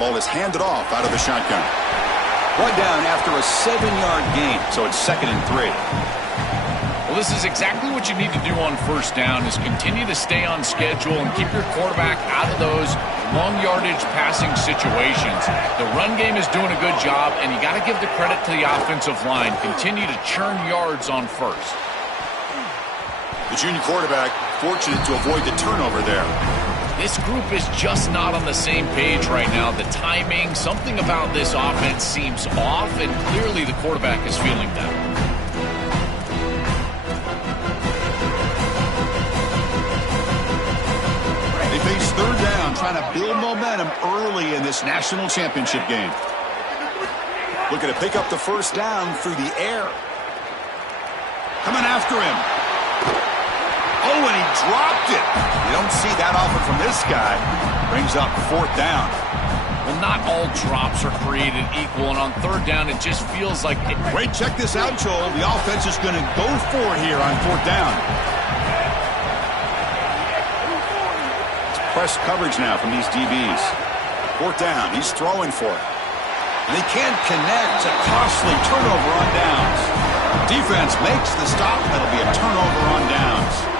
ball is handed off out of the shotgun. One down after a 7-yard gain, so it's 2nd and 3. Well, this is exactly what you need to do on first down, is continue to stay on schedule and keep your quarterback out of those long yardage passing situations. The run game is doing a good job, and you got to give the credit to the offensive line. Continue to churn yards on first. The junior quarterback fortunate to avoid the turnover there. This group is just not on the same page right now. The timing, something about this offense seems off, and clearly the quarterback is feeling that. They face third down, trying to build momentum early in this national championship game. Looking to pick up the first down through the air. Coming after him. Oh, and he dropped it. You don't see that often from this guy. Brings up 4th down. Well, not all drops are created equal, and on third down, it just feels like... Wait, check this out, Joel. The offense is going to go for it here on 4th down. It's press coverage now from these DBs. 4th down. He's throwing for it. And he can't connect. It's a costly turnover on downs. Defense makes the stop. That'll be a turnover on downs.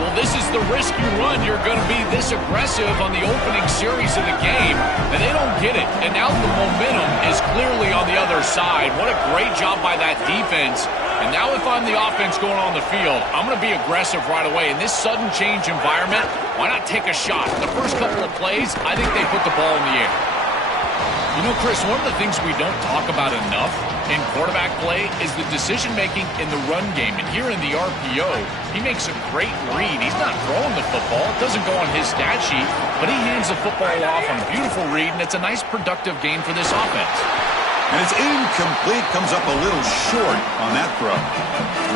Well, this is the risk you run. You're going to be this aggressive on the opening series of the game, and they don't get it. And now the momentum is clearly on the other side. What a great job by that defense. And now if I'm the offense going on the field, I'm going to be aggressive right away. In this sudden change environment, why not take a shot? The first couple of plays, I think they put the ball in the air. You know, Chris, one of the things we don't talk about enough in quarterback play is the decision-making in the run game. And here in the RPO, he makes a great read. He's not throwing the football. It doesn't go on his stat sheet, but he hands the football off on a beautiful read, and it's a nice, productive game for this offense. And it's incomplete, comes up a little short on that throw.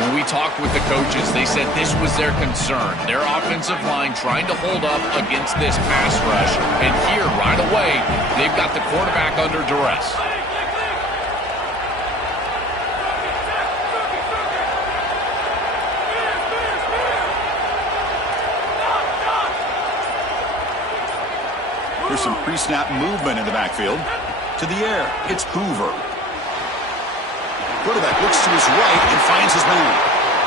When we talked with the coaches, they said this was their concern. Their offensive line trying to hold up against this pass rush. And here, right away, they've got the quarterback under duress. There's some pre-snap movement in the backfield. To the air, it's Hoover. Quarterback looks to his right and finds his man.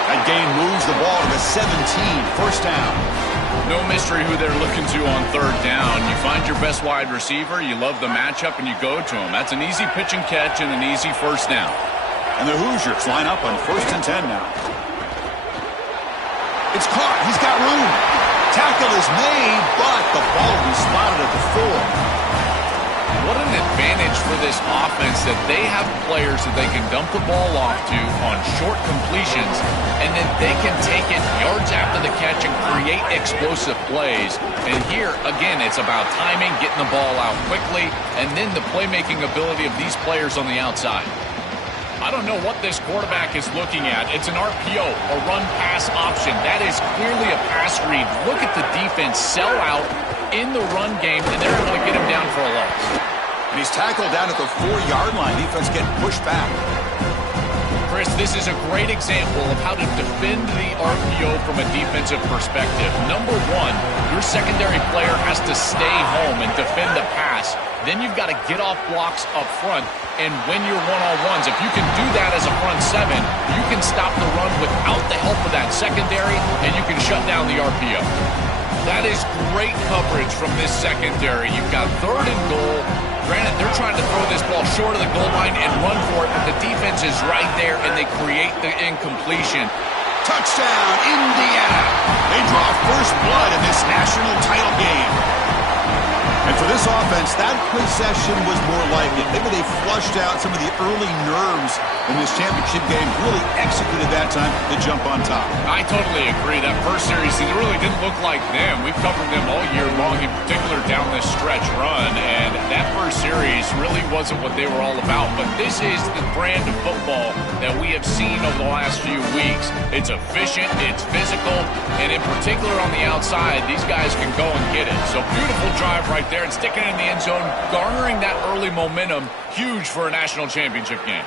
That gain moves the ball to the 17, first down. No mystery who they're looking to on third down. You find your best wide receiver, you love the matchup, and you go to him. That's an easy pitch and catch and an easy first down. And the Hoosiers line up on 1st and 10 now. It's caught. He's got room. Tackle is made, but the ball will be spotted at the 4. What an advantage for this offense that they have players that they can dump the ball off to on short completions, and then they can take it yards after the catch and create explosive plays. And here, again, it's about timing, getting the ball out quickly, and then the playmaking ability of these players on the outside. I don't know what this quarterback is looking at. It's an RPO, a run-pass option. That is clearly a pass read. Look at the defense sell out in the run game, and they're able to get him down for a loss. And he's tackled down at the 4-yard line. Defense getting pushed back. Chris, this is a great example of how to defend the RPO from a defensive perspective. Number one, your secondary player has to stay home and defend the pass. Then you've got to get off blocks up front and win your one-on-ones. If you can do that as a front seven, you can stop the run without the help of that secondary, and you can shut down the RPO. That is great coverage from this secondary. You've got 3rd and goal. Granted, they're trying to throw this ball short of the goal line and run for it, but the defense is right there, and they create the incompletion. Touchdown, Indiana. They draw first blood in this national title game. And for this offense, that possession was more like it. Maybe they flushed out some of the early nerves in this championship game, really executed that time to jump on top. I totally agree. That first series, it really didn't look like them. We've covered them all year long, in particular down this stretch run, and that first series really wasn't what they were all about. But this is the brand of football that we have seen over the last few weeks. It's efficient, it's physical, and in particular on the outside, these guys can go and get it. So beautiful drive right there and sticking it in the end zone, garnering that early momentum, huge for a national championship game.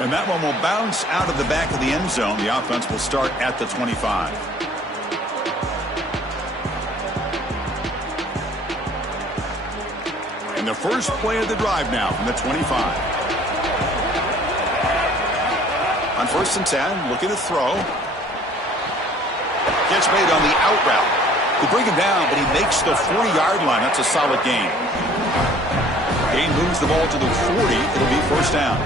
And that one will bounce out of the back of the end zone. The offense will start at the 25. And the first play of the drive now from the 25. On 1st and 10, looking to throw. Catch made on the out route. They bring him down, but he makes the 40-yard line. That's a solid gain. Gain moves the ball to the 40. It'll be 1st down.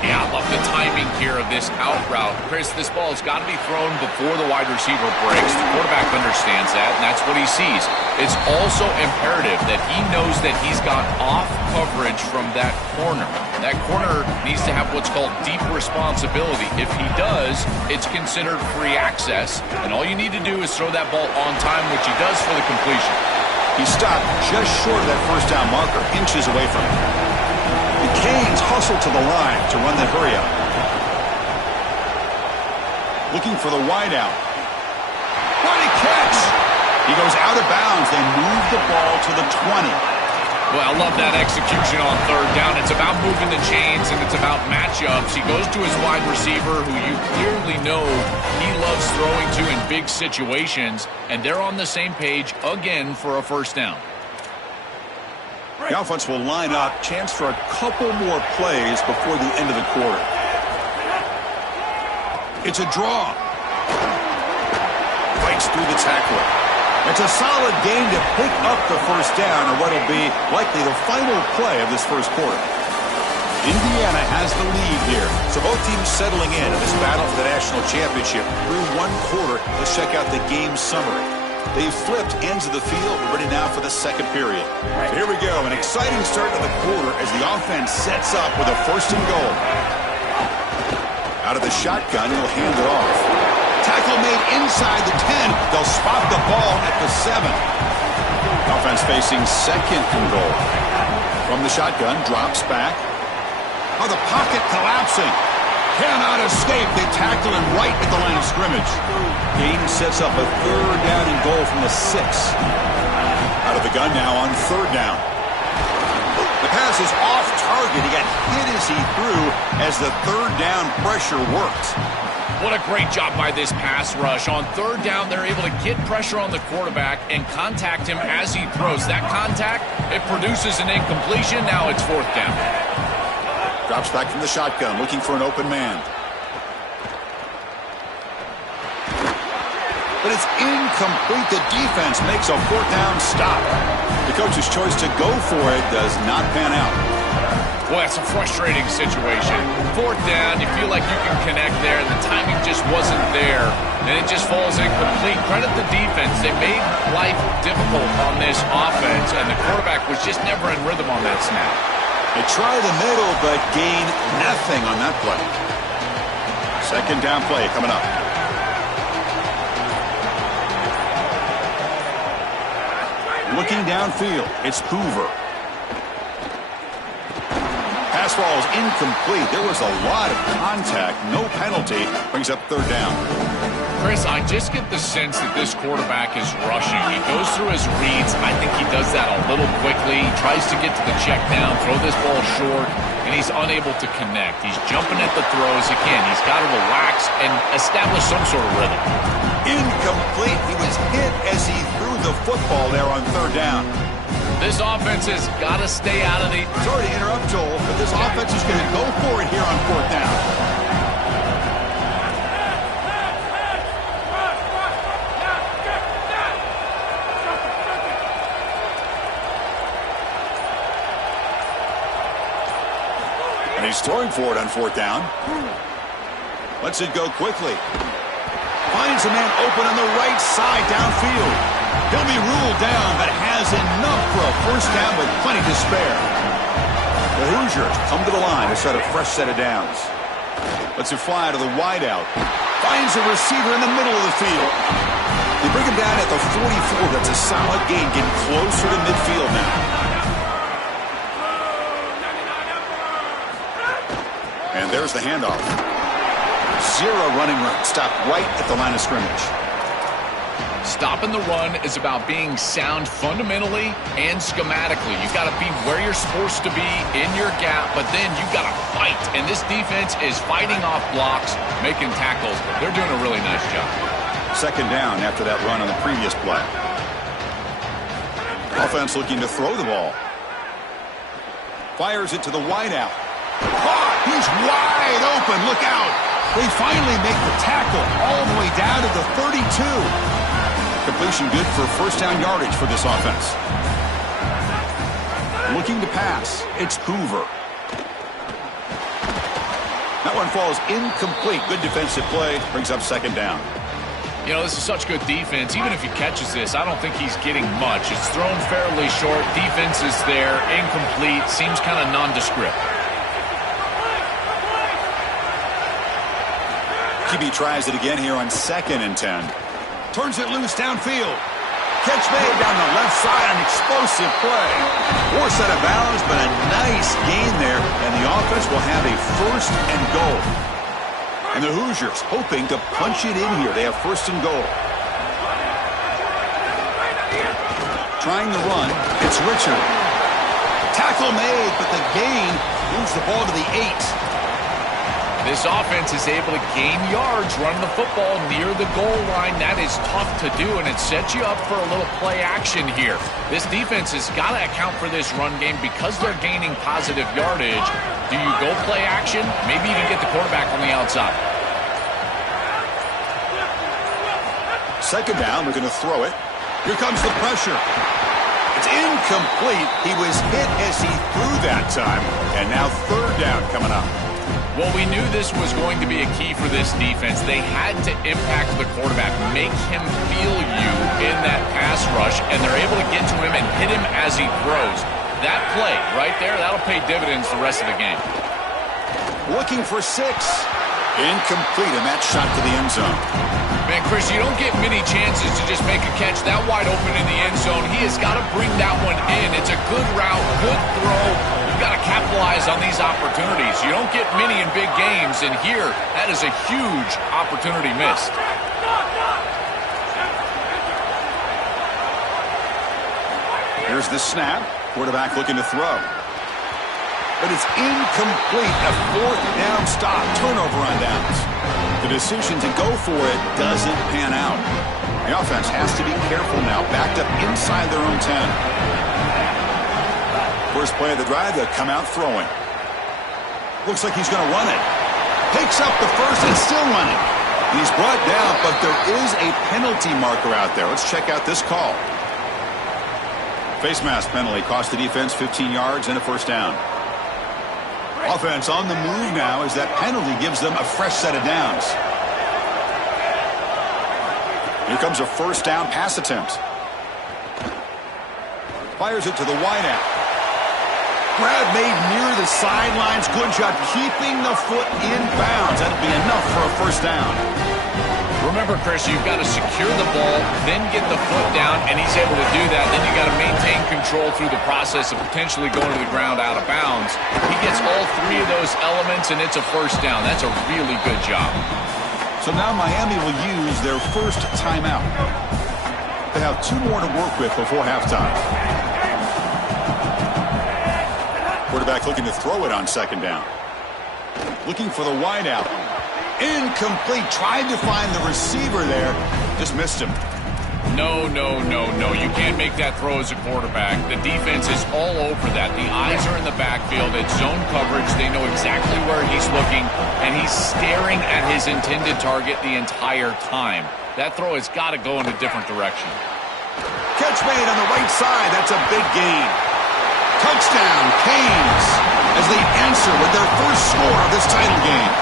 Yeah, I love the timing here of this out route. Chris, this ball has got to be thrown before the wide receiver breaks. The quarterback understands that, and that's what he sees. It's also imperative that he knows that he's got off coverage from that corner. That corner needs to have what's called deep responsibility. If he does, it's considered free access, and all you need to do is throw that ball on time, which he does for the completion. He stopped just short of that 1st down marker, inches away from it. The Canes hustle to the line to run the hurry up. Looking for the wideout. What a catch! He goes out of bounds. They move the ball to the 20. Well, I love that execution on 3rd down. It's about moving the chains, and it's about matchups. He goes to his wide receiver, who you clearly know he loves throwing to in big situations, and they're on the same page again for a 1st down. The offense will line up. Chance for a couple more plays before the end of the quarter. It's a draw. Fights through the tackler. It's a solid game to pick up the 1st down, or what will be likely the final play of this 1st quarter. Indiana has the lead here. So both teams settling in this battle for the national championship through 1 quarter. Let's check out the game summary. They've flipped ends of the field. We're ready now for the 2nd period. So here we go. An exciting start to the quarter as the offense sets up with a 1st and goal. Out of the shotgun, he'll hand it off. Tackle made inside the 10. They'll spot the ball at the 7. Offense facing 2nd and goal. From the shotgun, drops back. Oh, the pocket collapsing. Cannot escape. They tackle him right at the line of scrimmage. Gain sets up a 3rd down and goal from the 6. Out of the gun now on 3rd down. The pass is off target. He got hit as he threw as the 3rd down pressure worked. What a great job by this pass rush. On 3rd down, they're able to get pressure on the quarterback and contact him as he throws. That contact, it produces an incompletion. Now it's 4th down. Drops back from the shotgun, looking for an open man. But it's incomplete. The defense makes a 4th down stop. The coach's choice to go for it does not pan out. Well, it's a frustrating situation. 4th down, you feel like you can connect there. The timing just wasn't there, and it just falls incomplete. Credit the defense. They made life difficult on this offense, and the quarterback was just never in rhythm on that snap. They try the middle, but gain nothing on that play. 2nd down play coming up. Looking downfield, it's Hoover. Pass ball is incomplete. There was a lot of contact. No penalty. Brings up 3rd down. Chris, I just get the sense that this quarterback is rushing. He goes through his reads. I think he does that a little quickly. He tries to get to the check down, throw this ball short, and he's unable to connect. He's jumping at the throws again. He's got to relax and establish some sort of rhythm. Incomplete. He was hit as he threw the football there on 3rd down. This offense has got to stay out of the... Sorry to interrupt, Joel, but this offense is going to go for it here on 4th down. And he's throwing for it on 4th down. Lets it go quickly. Finds a man open on the right side downfield. He'll be ruled down, but has enough for a 1st down with plenty to spare. The Hoosiers come to the line to set a fresh set of downs. Lets it fly to the wideout. Finds a receiver in the middle of the field. They bring him down at the 44. That's a solid gain, getting closer to midfield now. And there's the handoff. 0 running room. Stopped right at the line of scrimmage. Stopping the run is about being sound fundamentally and schematically. You've got to be where you're supposed to be in your gap, but then you've got to fight. And this defense is fighting off blocks, making tackles. They're doing a really nice job. 2nd down after that run on the previous play. Offense looking to throw the ball. Fires it to the wideout. Caught! He's wide open. Look out! They finally make the tackle all the way down to the 32. Completion good for first down yardage for this offense. Looking to pass. It's Hoover. That one falls incomplete. Good defensive play. Brings up second down. You know, this is such good defense. Even if he catches this, I don't think he's getting much. It's thrown fairly short. Defense is there. Incomplete. Seems kind of nondescript. QB tries it again here on 2nd and 10. Turns it loose downfield. Catch made down the left side. An explosive play. Poor set of bounds, but a nice gain there. And the offense will have a first and goal. And the Hoosiers hoping to punch it in here. They have first and goal. Trying to run. It's Richard. Tackle made, but the gain moves the ball to the 8. This offense is able to gain yards running the football near the goal line. That is tough to do, and it sets you up for a little play action here. This defense has got to account for this run game because they're gaining positive yardage. Do you go play action? Maybe you can get the quarterback on the outside. Second down, we're going to throw it. Here comes the pressure. It's incomplete. He was hit as he threw that time, and now third down coming up. Well, we knew this was going to be a key for this defense. They had to impact the quarterback, make him feel you in that pass rush, and they're able to get to him and hit him as he throws. That play right there, that'll pay dividends the rest of the game. Looking for 6. Incomplete, and that shot to the end zone. Man, Chris, you don't get many chances to just make a catch that wide open in the end zone. He has got to bring that one in. It's a good route, good throw. You've got to capitalize on these opportunities. You don't get many in big games, and here, that is a huge opportunity missed. Here's the snap. Quarterback looking to throw. But it's incomplete. A fourth down stop. Turnover on downs. The decision to go for it doesn't pan out. The offense has to be careful now. Backed up inside their own 10. First play of the drive, they'll come out throwing. Looks like he's going to run it. Takes up the first and still running. He's brought down, but there is a penalty marker out there. Let's check out this call. Face mask penalty cost the defense 15 yards and a first down. Offense on the move now as that penalty gives them a fresh set of downs. Here comes a first down pass attempt. Fires it to the wideout. Grab made near the sidelines. Good job keeping the foot in bounds. That'll be enough for a first down. Remember, Chris, you've got to secure the ball, then get the foot down, and he's able to do that. Then you've got to maintain control through the process of potentially going to the ground out of bounds. He gets all three of those elements, and it's a first down. That's a really good job. So now Miami will use their first timeout. They have 2 more to work with before halftime. Quarterback looking to throw it on second down. Looking for the wideout. Incomplete. Tried to find the receiver there. Just missed him. No. You can't make that throw as a quarterback. The defense is all over that. The eyes are in the backfield. It's zone coverage. They know exactly where he's looking, and he's staring at his intended target the entire time. That throw has got to go in a different direction. Catch made on the right side. That's a big gain. Touchdown, Canes, as they answer with their first score of this title game.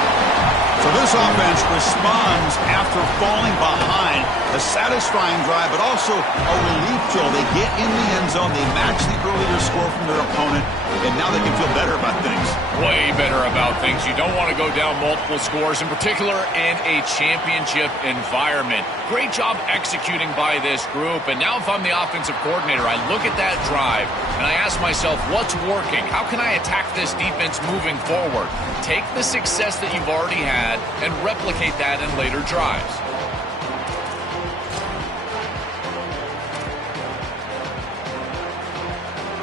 So this offense responds after falling behind. A satisfying drive, but also a relief throw. They get in the end zone. They match the earlier score from their opponent, and now they can feel better about things. Way better about things. You don't want to go down multiple scores, in particular in a championship environment. Great job executing by this group. And now if I'm the offensive coordinator, I look at that drive, and I ask myself, what's working? How can I attack this defense moving forward? Take the success that you've already had and replicate that in later drives.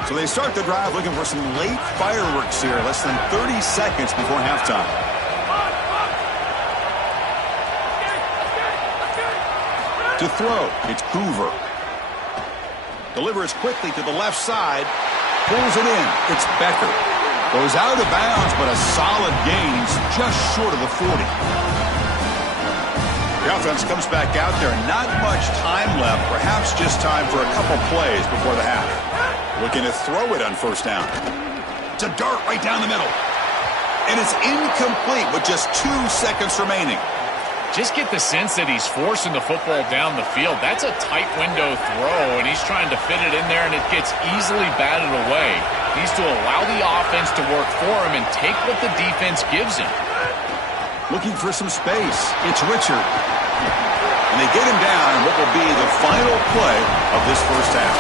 So they start the drive looking for some late fireworks here. Less than 30 seconds before halftime. To throw, it's Hoover. Delivers quickly to the left side. Pulls it in. It's Becker. Goes out of bounds, but a solid gain. He's just short of the 40. The offense comes back out there. Not much time left. Perhaps just time for a couple plays before the half. Looking to throw it on first down. It's a dart right down the middle. And it's incomplete with just 2 seconds remaining. Just get the sense that he's forcing the football down the field. That's a tight window throw, and he's trying to fit it in there, and it gets easily batted away. He needs to allow the offense to work for him and take what the defense gives him. Looking for some space. It's Richard. And they get him down in what will be the final play of this first half.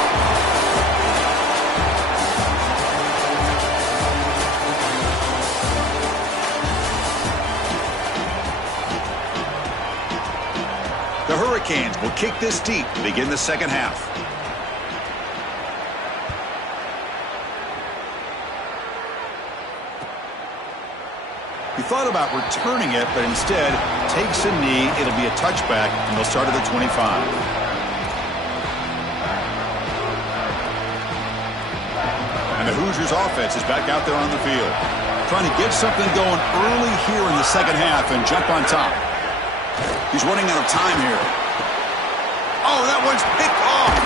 The Hurricanes will kick this deep to begin the second half. He thought about returning it, but instead takes a knee. It'll be a touchback, and they'll start at the 25. And the Hoosiers offense is back out there on the field, trying to get something going early here in the second half and jump on top. He's running out of time here. Oh, that one's picked off.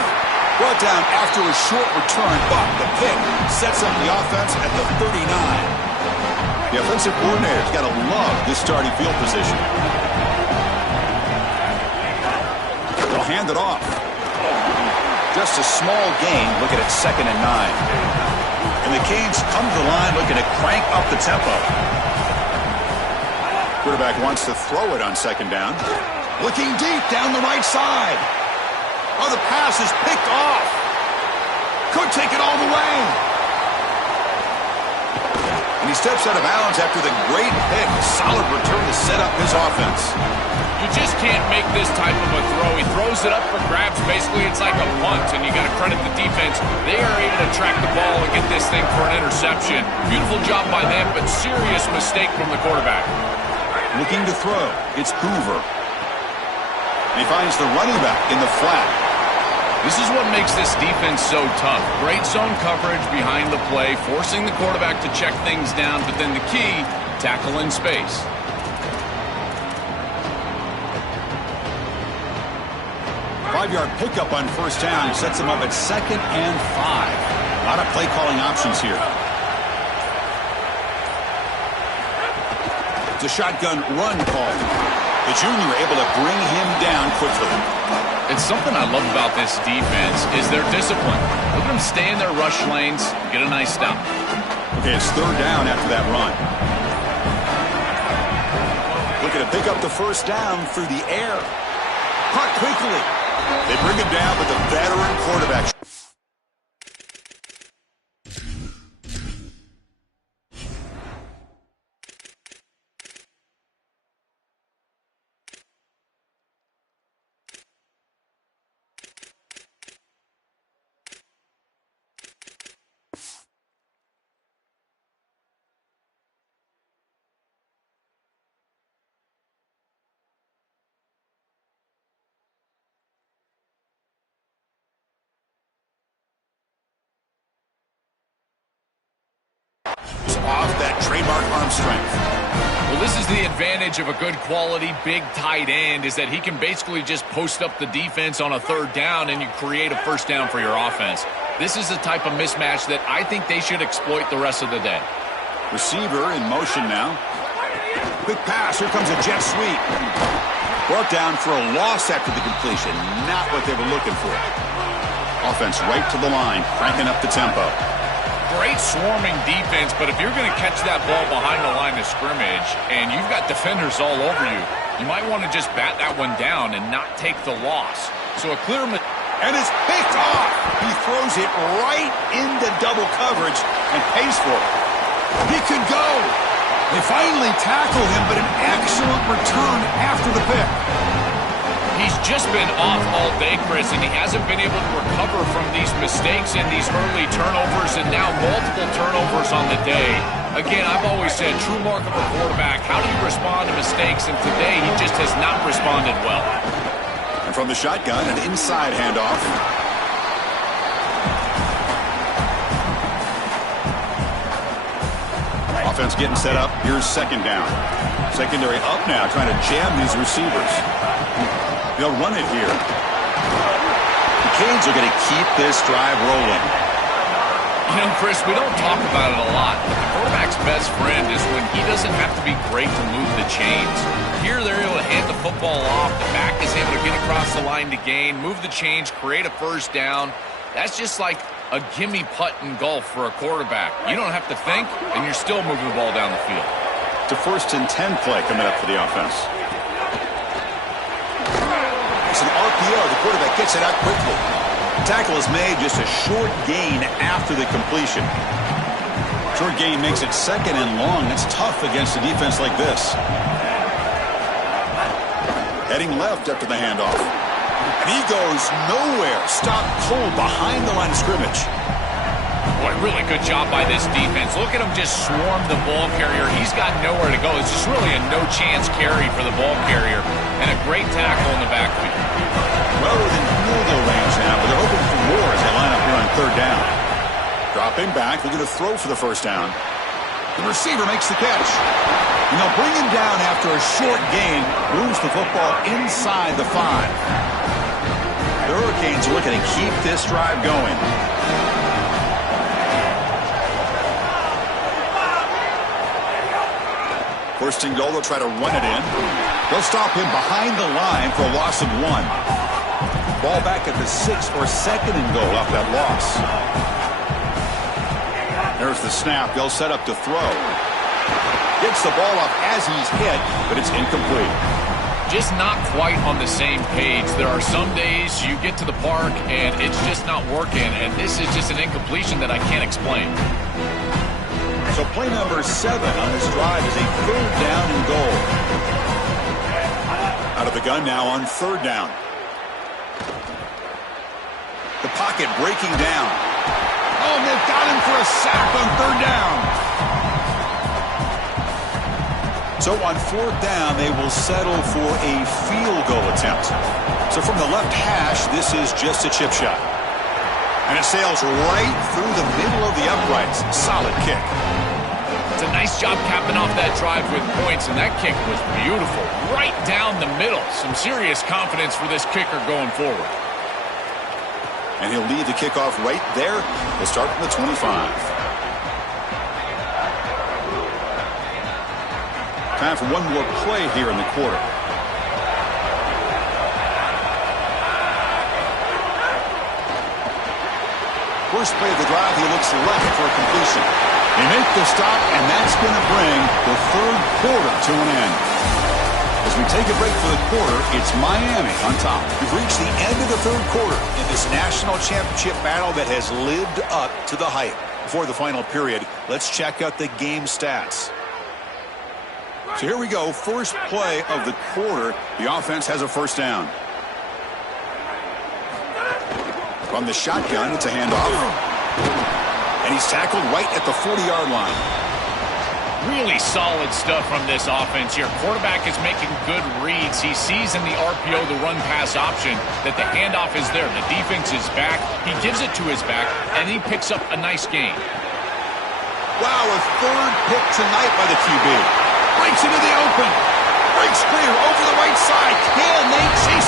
Brought down after a short return, but the pick sets up the offense at the 39. The offensive coordinator's got to love this starting field position. They'll hand it off. Just a small gain, looking at 2nd and 9. And the Canes come to the line looking to crank up the tempo. Quarterback wants to throw it on 2nd down. Looking deep down the right side. Oh, the pass is picked off. Could take it all the way. And he steps out of bounds after the great pick. A solid return to set up his offense. You just can't make this type of a throw. He throws it up for grabs. Basically, it's like a punt, and you got to credit the defense. They are able to track the ball and get this thing for an interception. Beautiful job by them, but serious mistake from the quarterback. Looking to throw. It's Hoover. And he finds the running back in the flat. This is what makes this defense so tough. Great zone coverage behind the play, forcing the quarterback to check things down, but then the key, tackle in space. Five-yard pickup on first down sets him up at 2nd and 5. A lot of play calling options here. It's a shotgun run call. The junior able to bring him down quickly. It's something I love about this defense is their discipline. Look at them stay in their rush lanes, get a nice stop. Okay, it's 3rd down after that run. Looking to pick up the first down through the air. Caught quickly. They bring him down with the veteran quarterback. Off that trademark arm strength. Well, this is the advantage of a good quality big tight end is that he can basically just post up the defense on a 3rd down and you create a first down for your offense. This is the type of mismatch that I think they should exploit the rest of the day. Receiver in motion now. Quick pass. Here comes a jet sweep. Brought down for a loss after the completion. Not what they were looking for. Offense right to the line, cranking up the tempo. Great swarming defense, but if you're going to catch that ball behind the line of scrimmage and you've got defenders all over you, you might want to just bat that one down and not take the loss. So a clear... And it's picked off. He throws it right into double coverage and pays for it. He could go. They finally tackle him, but an excellent return after the pick. He's just been off all day, Chris, and he hasn't been able to recover from these mistakes and these early turnovers and now multiple turnovers on the day. Again, I've always said, true mark of a quarterback, how do you respond to mistakes? And today, he just has not responded well. And from the shotgun, an inside handoff. Offense getting set up. Here's second down. Secondary up now, trying to jam these receivers. They'll run it here. The Canes are going to keep this drive rolling. You know, Chris, we don't talk about it a lot, but the quarterback's best friend is when he doesn't have to be great to move the chains. Here, they're able to hand the football off. The back is able to get across the line to gain, move the chains, create a first down. That's just like a gimme putt in golf for a quarterback. You don't have to think, and you're still moving the ball down the field. It's a 1st and 10 play coming up for the offense. It's an RPO. The quarterback gets it out quickly. Tackle is made, just a short gain after the completion. Short gain makes it 2nd and long. That's tough against a defense like this. Heading left after the handoff. And he goes nowhere. Stopped cold behind the line of scrimmage. Boy, really good job by this defense. Look at him just swarm the ball carrier. He's got nowhere to go. It's just really a no-chance carry for the ball carrier. And a great tackle in the backfield. Well, within field goal range now, but they're hoping for more as they line up here on 3rd down. Dropping back, looking to throw for the first down. The receiver makes the catch. And they'll bring him down after a short gain. Moves the football inside the 5. The Hurricanes are looking to keep this drive going. First and goal, they'll try to run it in. They'll stop him behind the line for a loss of 1. Ball back at the 6 or 2nd and goal off that loss. There's the snap. They'll set up to throw. Gets the ball up as he's hit, but it's incomplete. Just not quite on the same page. There are some days you get to the park and it's just not working, and this is just an incompletion that I can't explain. So play number 7 on this drive is a 3rd down and goal. Out of the gun now on 3rd down. The pocket breaking down. Oh, they've got him for a sack on 3rd down. So on 4th down, they will settle for a field goal attempt. So from the left hash, this is just a chip shot. And it sails right through the middle of the uprights. Solid kick. It's a nice job capping off that drive with points, and that kick was beautiful. Right down the middle. Some serious confidence for this kicker going forward. And he'll lead the kickoff right there. He'll start from the 25. Time for one more play here in the quarter. First play of the drive, he looks left for a completion. They make the stop, and that's going to bring the 3rd quarter to an end. As we take a break for the quarter, it's Miami on top. We've reached the end of the 3rd quarter in this national championship battle that has lived up to the hype. Before the final period, let's check out the game stats. So here we go, first play of the quarter. The offense has a first down. From the shotgun, it's a handoff. And he's tackled right at the 40-yard line. Really solid stuff from this offense here. Quarterback is making good reads. He sees in the RPO the run-pass option that the handoff is there. The defense is back. He gives it to his back, and he picks up a nice gain. Wow, a 3rd pick tonight by the QB. Breaks into the open. Breaks clear over the right side. Can they chase